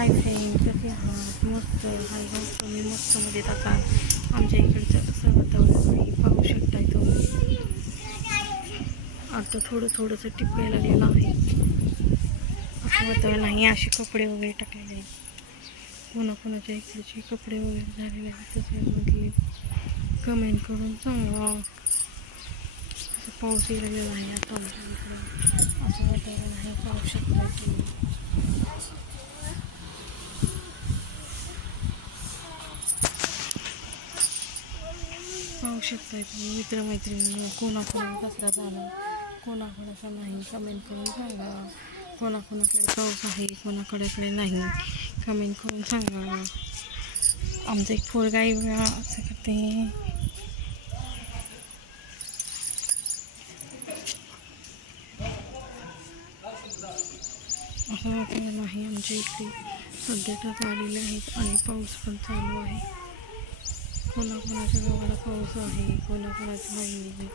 Hi friend, कसे आहात? मस्त हाय मस्त मी मस्त मध्ये आता आमच्या इकडचं कसं वातावरण आहे पाहू शकताय तुम्ही. आता थोडंसं टिपायला लागलेलं आहे असं वातावरण आहे. असे कपडे वगैरे टाकलेले आहेत. कोणाकोणाच्या इकडचे कपडे वगैरे झालेले आहेत त्याच्यामधले कमेंट करून सांगा. असं पाऊस लागलेला आहे आता आमच्या इकडे असं वातावरण आहे पाहू शकताय तुम्ही. पाहू शकताय तुम्ही मित्रमैत्रिणी कोणाकोणा कचरा झाला कोणाकोणाचा नाही कमेंट करून सांगा. कोणाकोणाकडे पाऊस आहे कोणाकडे नाही कमेंट करून सांगा. आमचं एक पोरगाई बघा असं करते. असं वातावरण आहे आमच्या इकडे सध्या ढग आलेले आहेत आणि पाऊस पण चालू आहे. कोणाकोणाच्या गावाला पाऊस आहे कोणाकोणाचा नाही.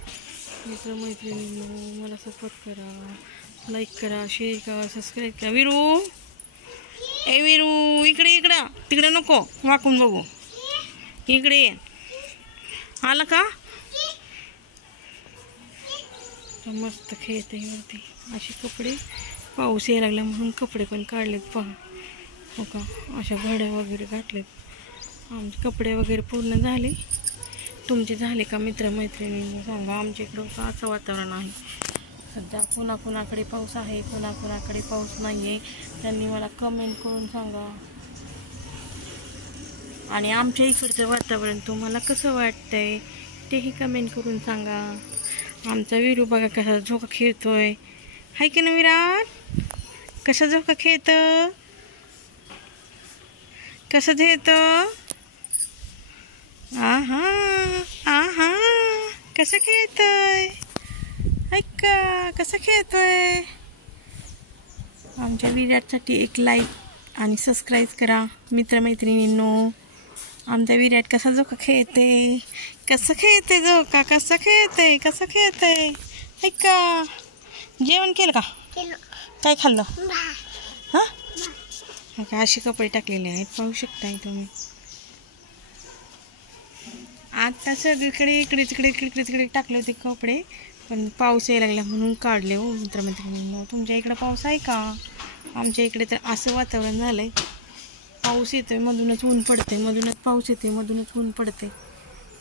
मित्रमैत्रिणींनो मला सपोर्ट करा, लाईक करा, शेअर करा, सबस्क्राईब करा. विरू ए विरू इकडं तिकडे नको वाकून बघू, इकडे ये. आलं का? मस्त खेळते वरती. असे कपडे पाऊस यायला लागला म्हणून कपडे पण काढलेत पहा. हो का, अशा घड्या वगैरे घातलेत. आमचे कपडे वगैरे पूर्ण झाले. तुमचे झाले का मित्रमैत्रिणींनी सांगा. आमच्या इकडं असं वातावरण आहे सध्या. कोणाकोणाकडे पाऊस आहे कोणाकोणाकडे पाऊस नाही आहे त्यांनी मला कमेंट करून सांगा. आणि आमच्या इकडचं वातावरण तुम्हाला कसं वाटतंय तेही कमेंट करून सांगा. आमचा विरू बघा कसा झोका खेळतोय. हाय की ना विराट? कसा झोका खेळतं कसं खेळतं? आहा आहा कसं खेळतोय ऐका कसं खेळतोय. आमच्या विराटसाठी एक लाईक आणि सबस्क्राईब करा मित्रमैत्रिणींनो. आमचा विराट कसा झोका खेळते कसं खेळते झोका कसं खेळते ऐका. जेवण केलं का? काय खाल्लं? हां का असे कपडे टाकलेले आहेत पाहू शकताय तुम्ही. आता सगळीकडे इकडे तिकडे टाकले होते कपडे पण पाऊस यायला लागला म्हणून काढले हो मित्रमैत्रिणींनो. तुमच्या इकडे पाऊस आहे का? आमच्या इकडे तर असं वातावरण झालंय. पाऊस येतोय मधूनच ऊन पडते, मधूनच पाऊस येते मधूनच ऊन पडते.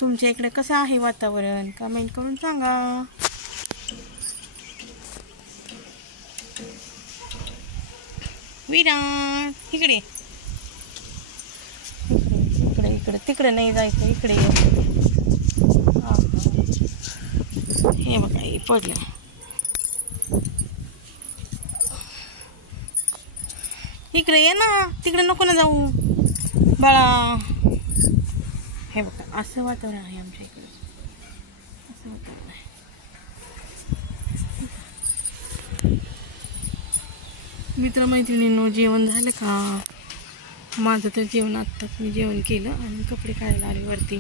तुमच्या इकडे कसं आहे वातावरण कमेंट करून सांगा. विराट इकडे तिकडे नाही जायचं इकडे. हे बघा हे पडलं. इकडे ये ना तिकडे नको ना जाऊ बाळा. हे बघा असं वातावरण आहे आमच्या इकडे असं वातावरण आहे. मित्रमैत्रिणींनो जेवण झालं का? माझं तर जेवण आत्ताच मी जेवण केलं आणि कपडे काढायला आले वरती.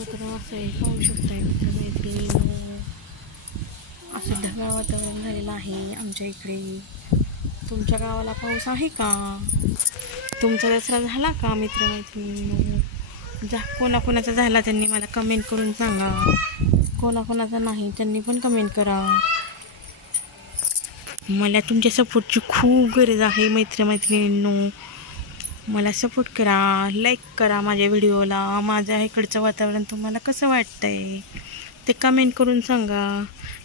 तर असं आहे पाहू शकताय मित्रमैत्रिणींनो असं ढगाळ वातावरण झालेलं आहे आमच्या इकडे. तुमच्या गावाला पाऊस आहे का? तुमचा दसरा झाला का मित्रमैत्रिणींनो? कोणाकोणाचा झाला त्यांनी मला कमेंट करून सांगा. कोणाकोणाचा नाही त्यांनी पण कमेंट करा. मला तुमच्या सपोर्टची खूप गरज आहे मित्रमैत्रिणींनो. मला सपोर्ट करा, लाईक करा माझ्या व्हिडिओला. माझ्या इकडचं वातावरण तुम्हाला कसं वाटतंय ते कमेंट करून सांगा.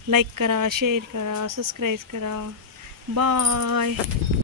लाईक करा, शेअर करा, सबस्क्राईब करा. बाय.